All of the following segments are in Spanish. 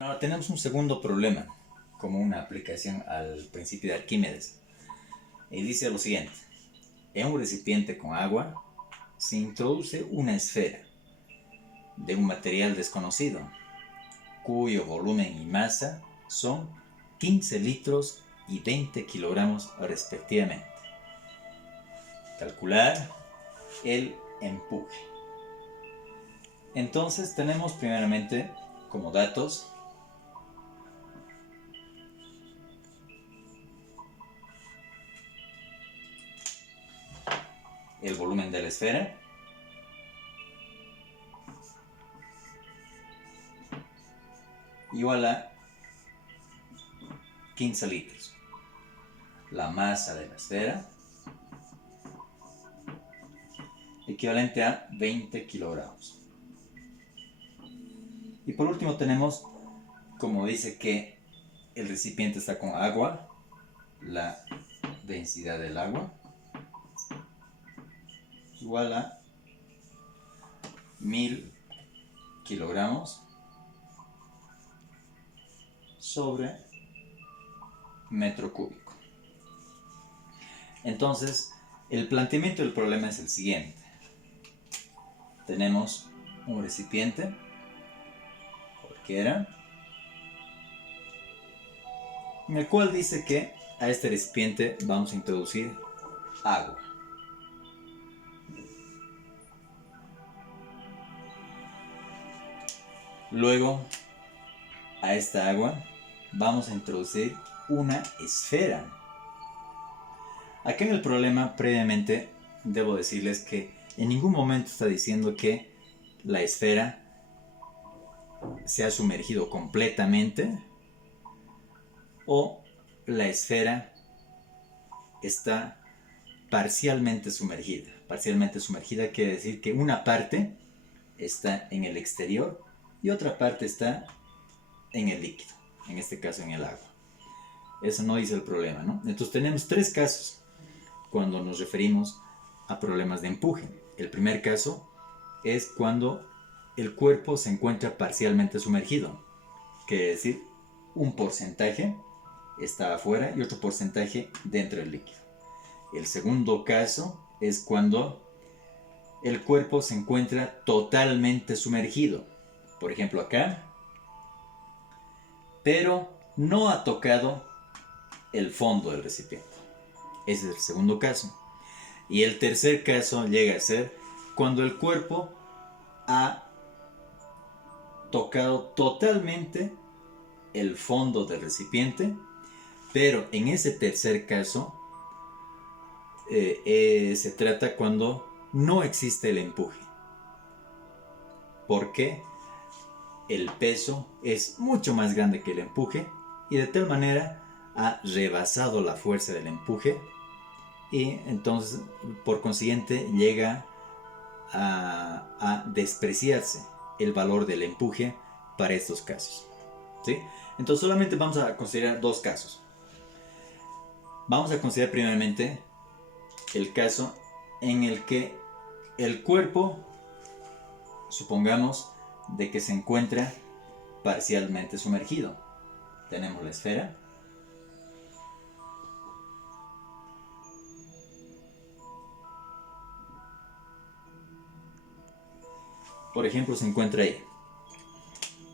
Ahora tenemos un segundo problema, como una aplicación al principio de Arquímedes. Y dice lo siguiente: en un recipiente con agua se introduce una esfera de un material desconocido, cuyo volumen y masa son 15 litros y 20 kilogramos respectivamente. Calcular el empuje. Entonces tenemos primeramente como datos el volumen de la esfera, igual a 15 litros. La masa de la esfera, equivalente a 20 kilogramos. Y por último tenemos, como dice que el recipiente está con agua, la densidad del agua, igual a 1000 kilogramos sobre metro cúbico. Entonces, el planteamiento del problema es el siguiente. Tenemos un recipiente, cualquiera, en el cual dice que a este recipiente vamos a introducir agua. Luego, a esta agua vamos a introducir una esfera. Acá en el problema, previamente, debo decirles que en ningún momento está diciendo que la esfera se ha sumergido completamente o la esfera está parcialmente sumergida. Parcialmente sumergida quiere decir que una parte está en el exterior y otra parte está en el líquido, en este caso en el agua. Eso no dice el problema, ¿no? Entonces tenemos tres casos cuando nos referimos a problemas de empuje. El primer caso es cuando el cuerpo se encuentra parcialmente sumergido, quiere decir un porcentaje está afuera y otro porcentaje dentro del líquido. El segundo caso es cuando el cuerpo se encuentra totalmente sumergido, por ejemplo acá, pero no ha tocado el fondo del recipiente. Ese es el segundo caso. Y el tercer caso llega a ser cuando el cuerpo ha tocado totalmente el fondo del recipiente, pero en ese tercer caso se trata cuando no existe el empuje, porque el peso es mucho más grande que el empuje y de tal manera ha rebasado la fuerza del empuje y entonces por consiguiente llega a despreciarse el valor del empuje para estos casos, ¿sí? Entonces solamente vamos a considerar dos casos. Vamos a considerar primeramente el caso en el que el cuerpo, supongamos, de que se encuentra parcialmente sumergido. Tenemos la esfera. Por ejemplo, se encuentra ahí.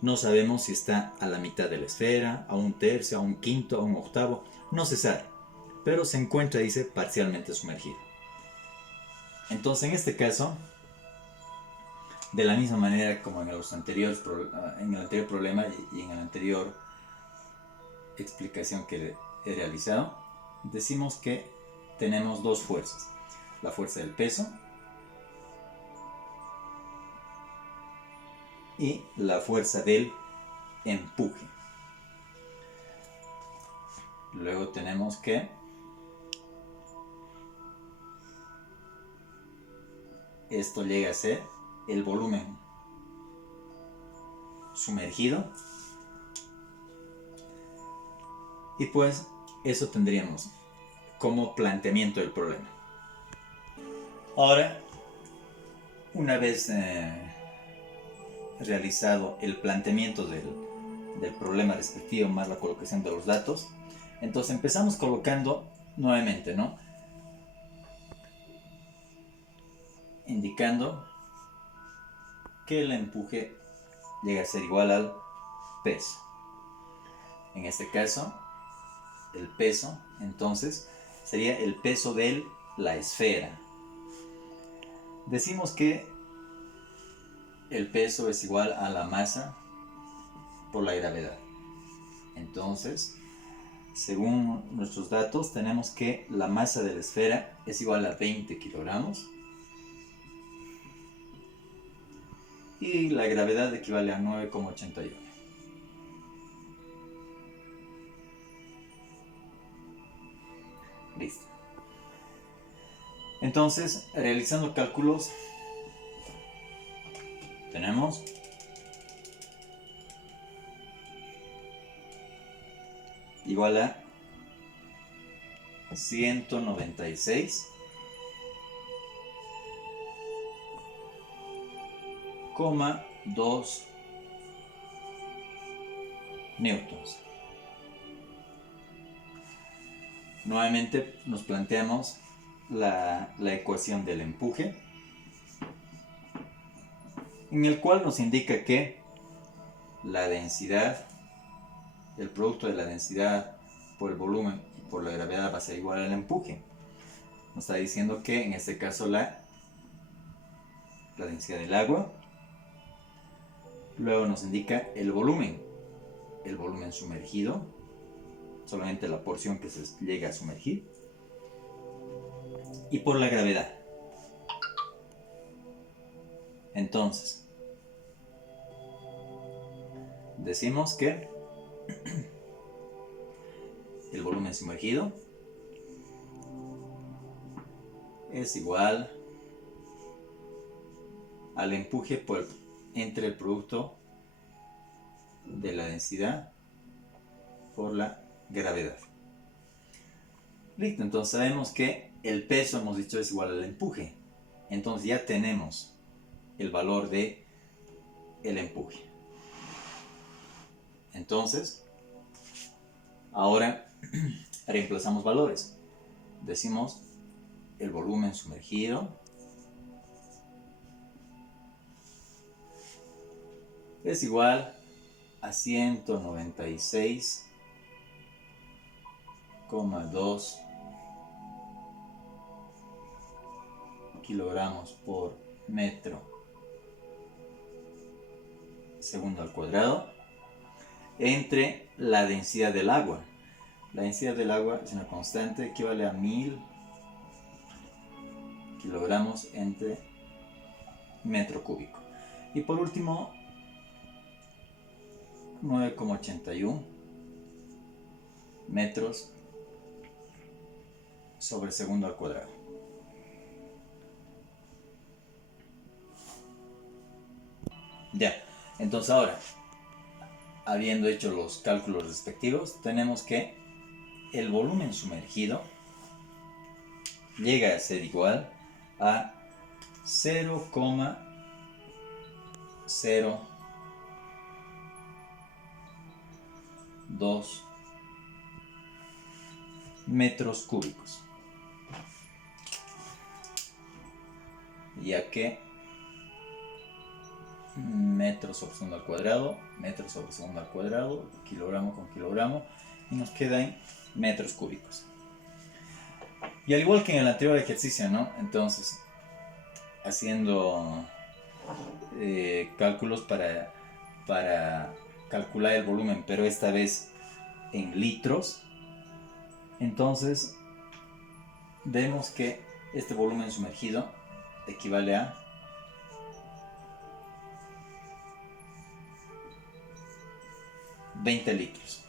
No sabemos si está a la mitad de la esfera, a un tercio, a un quinto, a un octavo. No se sabe. Pero se encuentra, dice, parcialmente sumergido. Entonces, en este caso, de la misma manera como en el anterior problema y en la anterior explicación que he realizado, decimos que tenemos dos fuerzas. La fuerza del peso y la fuerza del empuje. Luego tenemos que esto llega a ser el volumen sumergido y pues eso tendríamos como planteamiento del problema. Ahora, una vez realizado el planteamiento del problema respectivo más la colocación de los datos. Entonces empezamos colocando nuevamente, ¿no? Indicando que el empuje llega a ser igual al peso. En este caso, el peso, entonces, sería el peso de la esfera. Decimos que el peso es igual a la masa por la gravedad. Entonces, según nuestros datos, tenemos que la masa de la esfera es igual a 20 kilogramos y la gravedad equivale a 9,81. Listo. Entonces, realizando cálculos, tenemos igual a 196,2 newtons. Nuevamente nos planteamos la ecuación del empuje, en el cual nos indica que la densidad, el producto de la densidad por el volumen y por la gravedad va a ser igual al empuje. Nos está diciendo que en este caso la densidad del agua, luego nos indica el volumen sumergido, solamente la porción que se llega a sumergir, y por la gravedad. Entonces, decimos que el volumen sumergido es igual al empuje entre el producto de la densidad por la gravedad. Listo, entonces sabemos que el peso, hemos dicho, es igual al empuje. Entonces ya tenemos el valor de el empuje. Entonces, ahora reemplazamos valores. Decimos el volumen sumergido es igual a 196,2 kilogramos por metro segundo al cuadrado entre la densidad del agua. La densidad del agua es una constante, equivale a 1000 kilogramos entre metro cúbico. Y por último, 9,81 metros sobre segundo al cuadrado. Ya, entonces ahora, habiendo hecho los cálculos respectivos, tenemos que el volumen sumergido llega a ser igual a 0,02 metros cúbicos, ya que metros sobre segundo al cuadrado, metros sobre segundo al cuadrado, kilogramo con kilogramo, y nos quedan metros cúbicos. Y al igual que en el anterior ejercicio, ¿no? Entonces, haciendo cálculos para calcular el volumen, pero esta vez en litros, entonces vemos que este volumen sumergido equivale a 20 litros.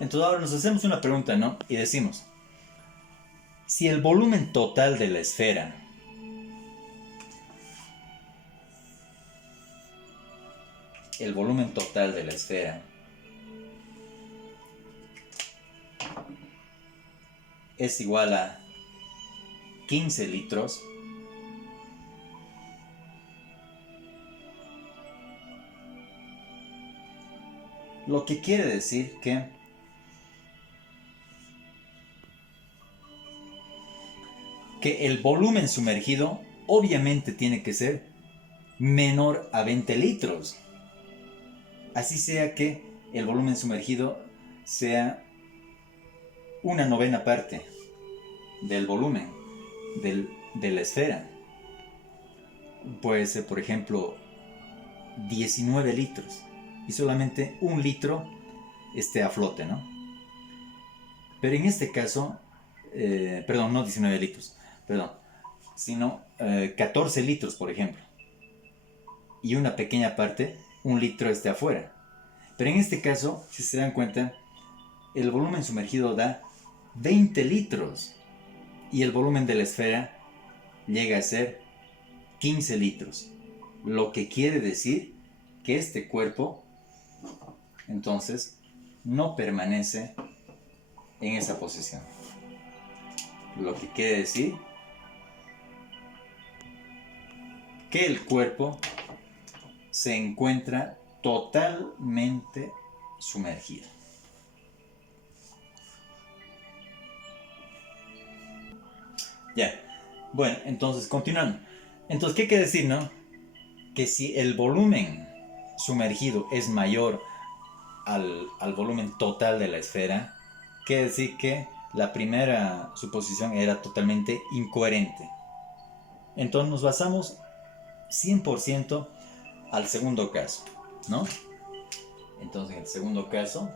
Entonces ahora nos hacemos una pregunta, ¿no? Y decimos, si el volumen total de la esfera es igual a 15 litros, Lo que quiere decir que el volumen sumergido obviamente tiene que ser menor a 20 litros. Así sea que el volumen sumergido sea una novena parte del volumen de la esfera. Puede ser, por ejemplo, 19 litros y solamente un litro esté a flote, ¿no? Pero en este caso, perdón, no 19 litros, perdón, sino 14 litros, por ejemplo, y una pequeña parte, un litro esté afuera. Pero en este caso, si se dan cuenta, el volumen sumergido da 20 litros y el volumen de la esfera llega a ser 15 litros. Lo que quiere decir que este cuerpo, entonces, no permanece en esa posición. Lo que quiere decir que el cuerpo se encuentra totalmente sumergido. Ya, bueno, entonces continuando. Entonces, ¿qué quiere decir, no? Que si el volumen sumergido es mayor al volumen total de la esfera, quiere decir que la primera suposición era totalmente incoherente. Entonces nos basamos 100% al segundo caso, ¿no? Entonces en el segundo caso,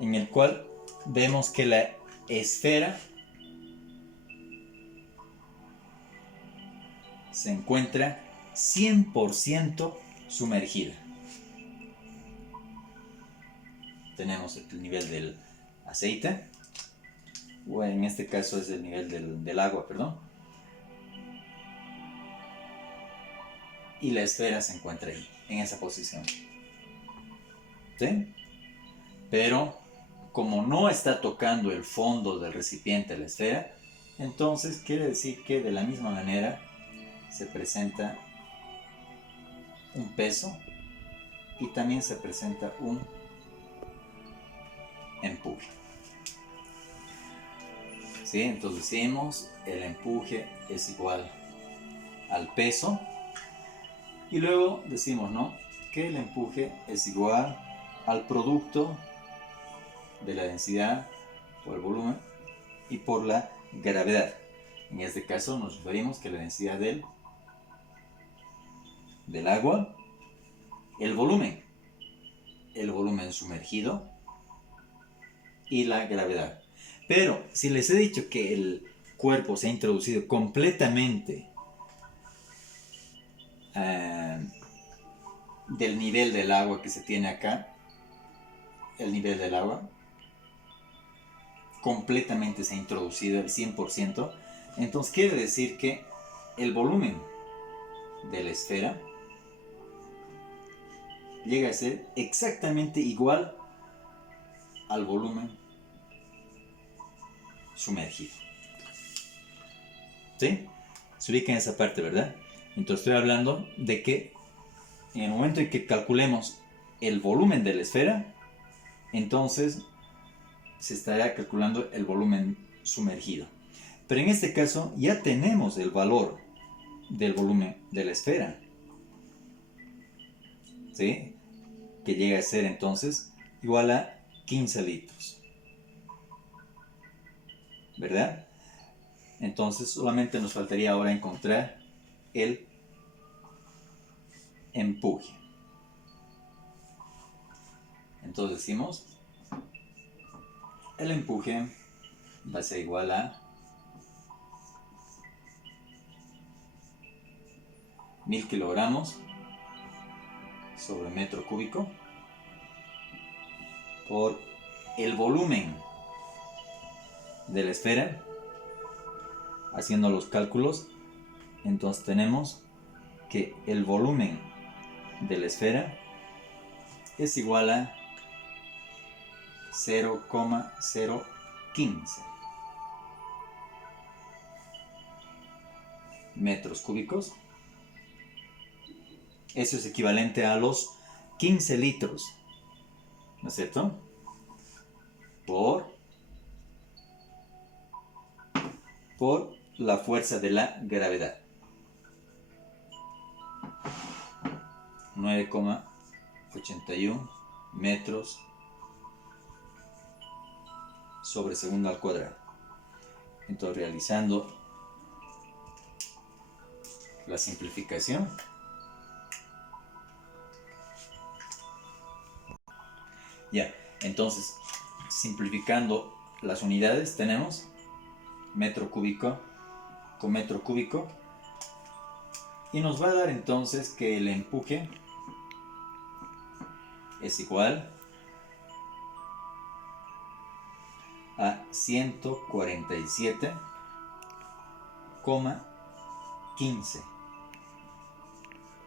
en el cual vemos que la esfera se encuentra 100% sumergida. Tenemos el nivel del aceite, o en este caso es el nivel del agua, perdón. Y la esfera se encuentra ahí, en esa posición. ¿Sí? Pero como no está tocando el fondo del recipiente la esfera, entonces quiere decir que de la misma manera se presenta un peso y también se presenta un empuje. ¿Sí? Entonces decimos el empuje es igual al peso y luego decimos, ¿no?, que el empuje es igual al producto de la densidad por el volumen y por la gravedad. En este caso nos referimos que la densidad del agua, el volumen sumergido y la gravedad. Pero si les he dicho que el cuerpo se ha introducido completamente del nivel del agua que se tiene acá, el nivel del agua completamente se ha introducido el 100%, entonces quiere decir que el volumen de la esfera llega a ser exactamente igual al volumen sumergido. ¿Sí? Se ubica en esa parte, ¿verdad? Entonces estoy hablando de que en el momento en que calculemos el volumen de la esfera, entonces se estará calculando el volumen sumergido. Pero en este caso ya tenemos el valor del volumen de la esfera, ¿sí?, que llega a ser entonces igual a 15 litros, ¿verdad? Entonces solamente nos faltaría ahora encontrar el empuje. Entonces decimos, el empuje va a ser igual a 1000 kilogramos sobre metro cúbico por el volumen de la esfera. Haciendo los cálculos, entonces tenemos que el volumen de la esfera es igual a 0,015 metros cúbicos Eso es equivalente a los 15 litros, ¿no es cierto? Por la fuerza de la gravedad. 9,81 metros sobre segundo al cuadrado. Entonces, realizando la simplificación, ya, entonces, simplificando las unidades, tenemos metro cúbico con metro cúbico, y nos va a dar entonces que el empuje es igual a 147,15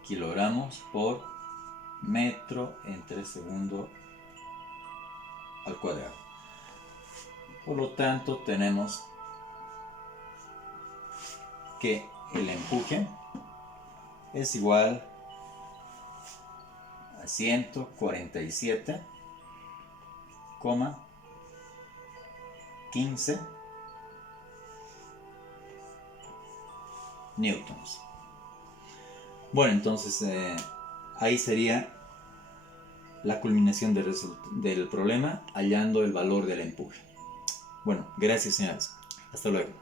kilogramos por metro entre segundo al cuadrado. Por lo tanto, tenemos que el empuje es igual a 147,15 newtons. Bueno, entonces ahí sería la culminación del problema, hallando el valor del empuje. Bueno, gracias, señores. Hasta luego.